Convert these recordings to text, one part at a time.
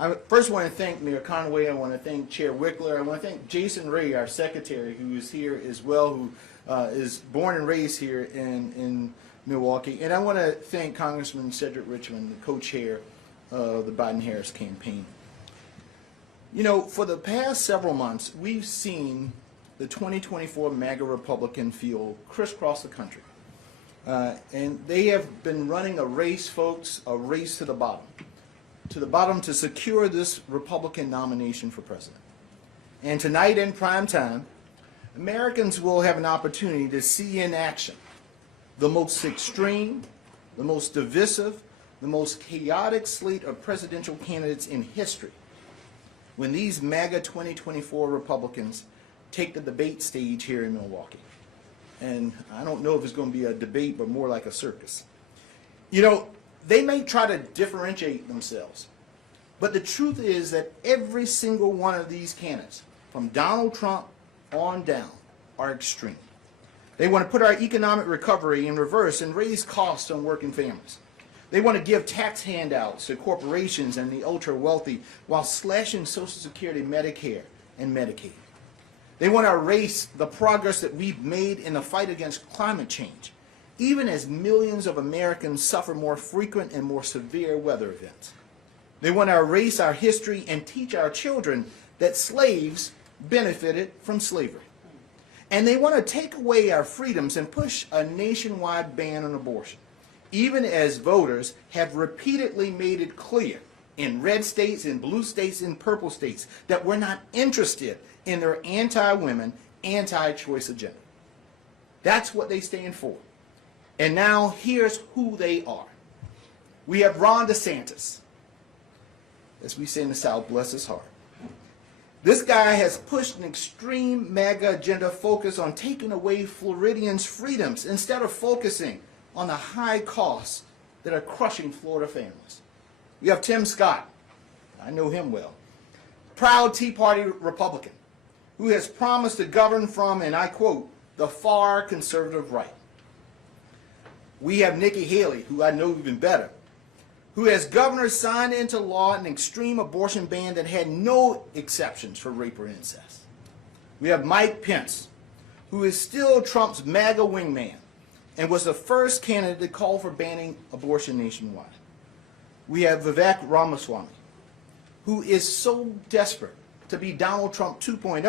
I first want to thank Mayor Conway. I want to thank Chair Wickler. I want to thank Jason Ray, our secretary, who is here as well, who is born and raised here in Milwaukee. And I want to thank Congressman Cedric Richmond, the co-chair of the Biden-Harris campaign. You know, for the past several months, we've seen the 2024 MAGA Republican field crisscross the country. And they have been running a race, folks, a race to the bottom to secure this Republican nomination for president. And tonight in prime time, Americans will have an opportunity to see in action the most extreme, the most divisive, the most chaotic slate of presidential candidates in history when these MAGA 2024 Republicans take the debate stage here in Milwaukee. And I don't know if it's going to be a debate, but more like a circus. You know, they may try to differentiate themselves, but the truth is that every single one of these candidates, from Donald Trump on down, are extreme. They want to put our economic recovery in reverse and raise costs on working families. They want to give tax handouts to corporations and the ultra-wealthy while slashing Social Security, Medicare, and Medicaid. They want to erase the progress that we've made in the fight against climate change, even as millions of Americans suffer more frequent and more severe weather events. They want to erase our history and teach our children that slaves benefited from slavery. And they want to take away our freedoms and push a nationwide ban on abortion, even as voters have repeatedly made it clear in red states, in blue states, in purple states, that we're not interested in their anti-women, anti-choice agenda. That's what they stand for. And now here's who they are. We have Ron DeSantis. As we say in the South, bless his heart. This guy has pushed an extreme MAGA agenda focused on taking away Floridians' freedoms instead of focusing on the high costs that are crushing Florida families. We have Tim Scott. I know him well. Proud Tea Party Republican who has promised to govern from, and I quote, the far conservative right. We have Nikki Haley, who I know even better, who as governor signed into law an extreme abortion ban that had no exceptions for rape or incest. We have Mike Pence, who is still Trump's MAGA wingman and was the first candidate to call for banning abortion nationwide. We have Vivek Ramaswamy, who is so desperate to be Donald Trump 2.0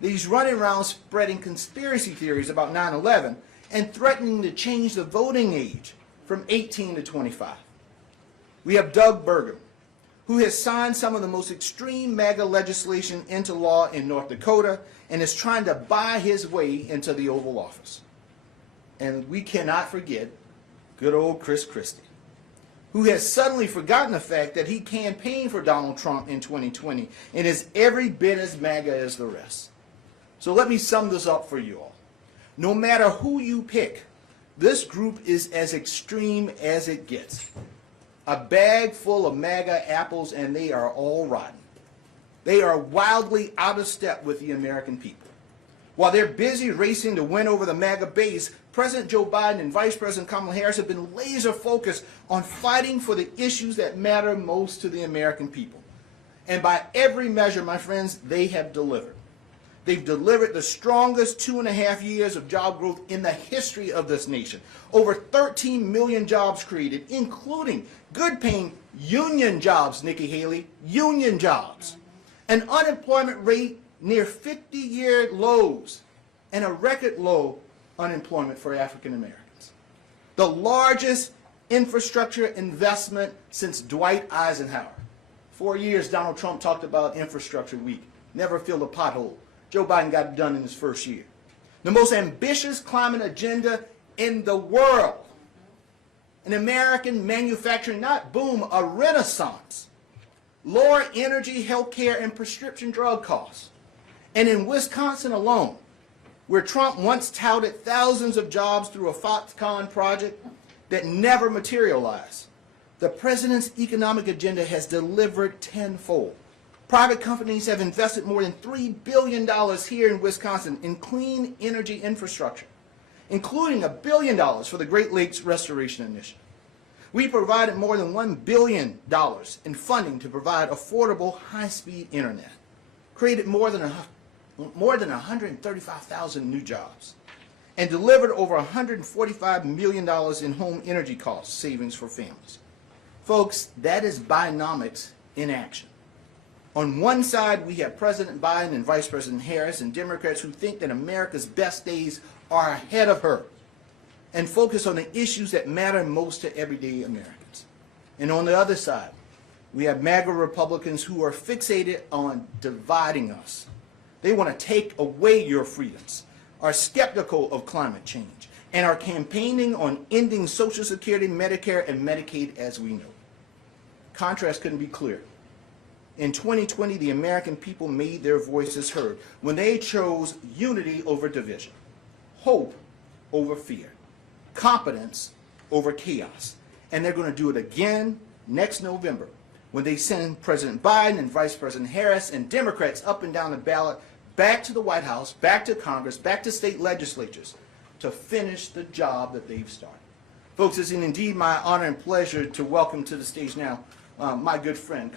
that he's running around spreading conspiracy theories about 9/11 and threatening to change the voting age from 18 to 25. We have Doug Burgum, who has signed some of the most extreme MAGA legislation into law in North Dakota and is trying to buy his way into the Oval Office. And we cannot forget good old Chris Christie, who has suddenly forgotten the fact that he campaigned for Donald Trump in 2020 and is every bit as MAGA as the rest. So let me sum this up for you all. No matter who you pick, this group is as extreme as it gets. A bag full of MAGA apples and they are all rotten. They are wildly out of step with the American people. While they're busy racing to win over the MAGA base, President Joe Biden and Vice President Kamala Harris have been laser focused on fighting for the issues that matter most to the American people. And by every measure, my friends, they have delivered. They've delivered the strongest 2.5 years of job growth in the history of this nation. Over 13 million jobs created, including good-paying union jobs, Nikki Haley, union jobs. An unemployment rate near 50-year lows and a record low unemployment for African Americans. The largest infrastructure investment since Dwight Eisenhower. 4 years Donald Trump talked about infrastructure week, never filled a pothole. Joe Biden got it done in his first year. The most ambitious climate agenda in the world. An American manufacturing, not boom, a renaissance. Lower energy, healthcare, and prescription drug costs. And in Wisconsin alone, where Trump once touted thousands of jobs through a Foxconn project that never materialized, the president's economic agenda has delivered tenfold. Private companies have invested more than $3 billion here in Wisconsin in clean energy infrastructure, including $1 billion for the Great Lakes Restoration Initiative. We provided more than $1 billion in funding to provide affordable, high-speed internet, created more than 135,000 new jobs, and delivered over $145 million in home energy cost savings for families. Folks, that is Bidenomics in action. On one side, we have President Biden and Vice President Harris and Democrats who think that America's best days are ahead of her and focus on the issues that matter most to everyday Americans. And on the other side, we have MAGA Republicans who are fixated on dividing us. They want to take away your freedoms, are skeptical of climate change, and are campaigning on ending Social Security, Medicare, and Medicaid as we know. Contrast couldn't be clearer. In 2020, the American people made their voices heard when they chose unity over division, hope over fear, competence over chaos. And they're going to do it again next November when they send President Biden and Vice President Harris and Democrats up and down the ballot back to the White House, back to Congress, back to state legislatures to finish the job that they've started. Folks, it's indeed my honor and pleasure to welcome to the stage now my good friend,